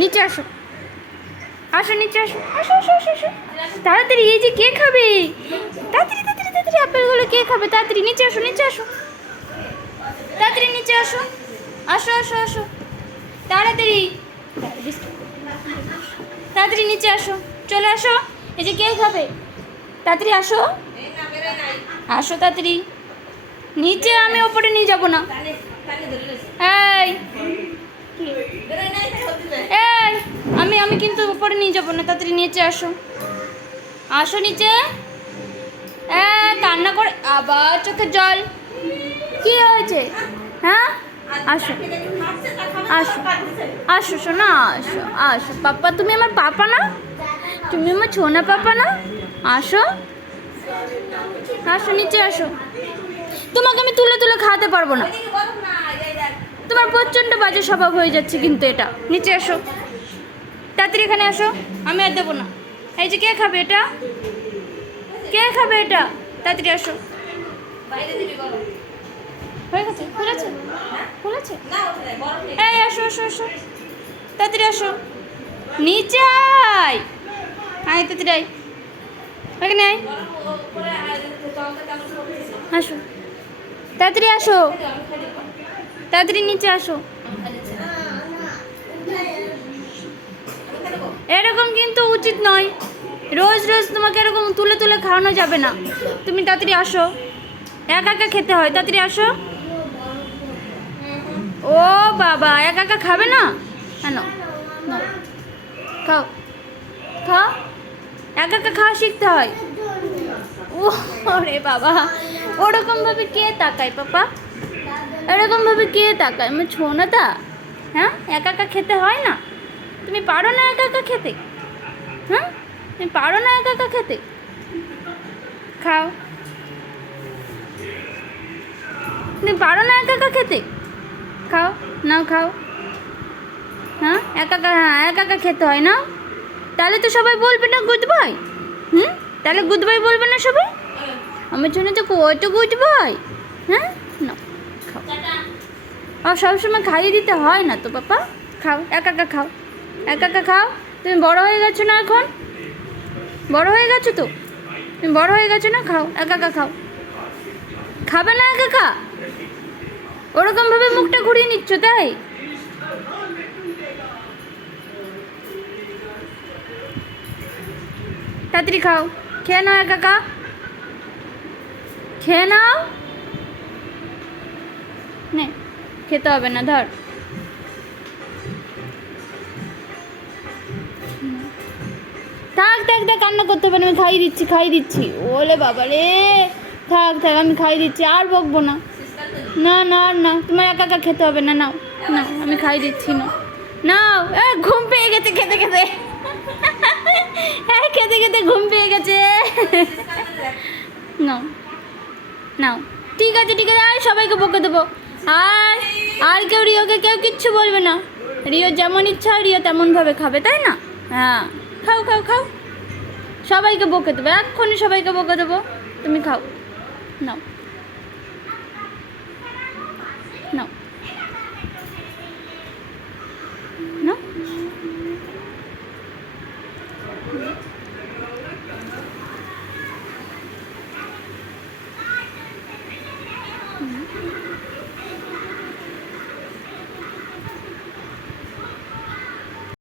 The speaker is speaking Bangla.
নিচে আসো, আসো নিচে আসো, আসো আসো আসো আসো তাড়াতাড়ি। এই যে কে খাবে, তাড়াতাড়ি তাড়াতাড়ি তাড়াতাড়ি আপেলগুলো কে খাবে, তাড়াতাড়ি নিচে আসো, নিচে আসো, তাড়াতাড়ি নিচে আসো, আসো আসো আসো তাড়াতাড়ি, তাড়াতাড়ি নিচে আসো, চলে আসো। এই যে কে খাবে, তাড়াতাড়ি আসো, আসো তাড়াতাড়ি নিচে, আমি ওপরে নিয়ে যাবো না। এই এই আমি কিন্তু উপরে নিয়ে যাবো না, তাড়াতাড়ি নিচে আসো, আসো নিচে। কান্না করে আবার চোখের জল, কি হয়েছে? হ্যাঁ আসো আসো আসো শোনা, আসো আসো পাপা, তুমি আমার পাপা না, তুমি আমার ছোনা পাপা না, আসো আসো নিচে আসো। তোমাকে আমি তুলে তুলে খাওয়াতে পারবো না, তোমার প্রচণ্ড বাজে স্বভাব হয়ে যাচ্ছে কিন্তু এটা। নিচে আসো তাড়াতাড়ি, এখানে আসো, আমি আর দেবো না। এই যে কে খাবে এটা, কে খাবে এটা, তাড়াতাড়ি আসো। হয়ে গেছে, খুলেছে খুলেছে, এই আসো আসো আসো তাড়াতাড়ি আসো, নিচে আয়, আয় তাড়াতাড়ি আয়, এখানে আয়, আসো তাড়াতাড়ি আসো, তাড়াতাড়ি নিচে আসো। এরকম কিন্তু উচিত নয়, রোজ রোজ তোমাকে এরকম তুলে তুলে খাওয়ানো যাবে না। তুমি তাড়াতাড়ি আসো, একা একা খেতে হয়, তাড়াতাড়ি আসো। ও বাবা, একা একা খাবে না কেন, খাও খাও, একা একা খাওয়া শিখতে হয়। ও রে বাবা, ওরকমভাবে কে তাকায় পাপা, এরকমভাবে কে তাকায়, আমার ছোনাটা। হ্যাঁ একা একা খেতে হয় না, তুমি পারো না একা একা খেতে, হ্যাঁ তুমি পারো না একা একা খেতে, খাও, তুমি পারো না একা একা খেতে, খাও নাও খাও। হ্যাঁ একা একা, হ্যাঁ একা একা খেতে হয় না, তাহলে তো সবাই বলবে না গুড বয়, তাহলে গুড বয় বলবে না সবাই, আমার জন্য তো কত গুড বয়। হ্যাঁ না খাও, আর সবসময় খাইয়ে দিতে হয় না তো পাপা, খাও একা একা খাও, একা একা খাও। তুমি বড় হয়ে গেছো না, এখন বড় হয়ে গেছো তো, তুমি বড় হয়ে গেছো না, খাও একা একা খাও, খাবে না একা একা, ওরকমভাবে মুখটা ঘুরিয়ে নিচ্ছ তাই। তাড়াতাড়ি খাও, খেয়ে নাও একা একা, খেয়ে নাও, নে খেতে হবে না, ধর থাক থাক থাক, কান্না করতে হবে না, আমি খাইয়ে দিচ্ছি খাইয়ে দিচ্ছি। ওলে বাবা রে, থাক থাক আমি খাইয়ে দিচ্ছি, আর বকবো না, না না না তোমার একা একা খেতে হবে না, নাও না আমি খাইয়ে দিচ্ছি, না নাও। ঘুম পেয়ে গেছে খেতে খেতে, হ্যাঁ খেতে খেতে ঘুম পেয়ে গেছে, নাও নাও, ঠিক আছে ঠিক আছে, আর সবাইকে বকে দেবো, আর কেউ রিওকে কেউ কিচ্ছু বলবে না, রিও যেমন ইচ্ছা রিও তেমনভাবে খাবে, তাই না? হ্যাঁ খাও খাও খাও, সবাইকে বকে দেবো, এক্ষুনি সবাইকে বকে দেবো, তুমি খাও নাও।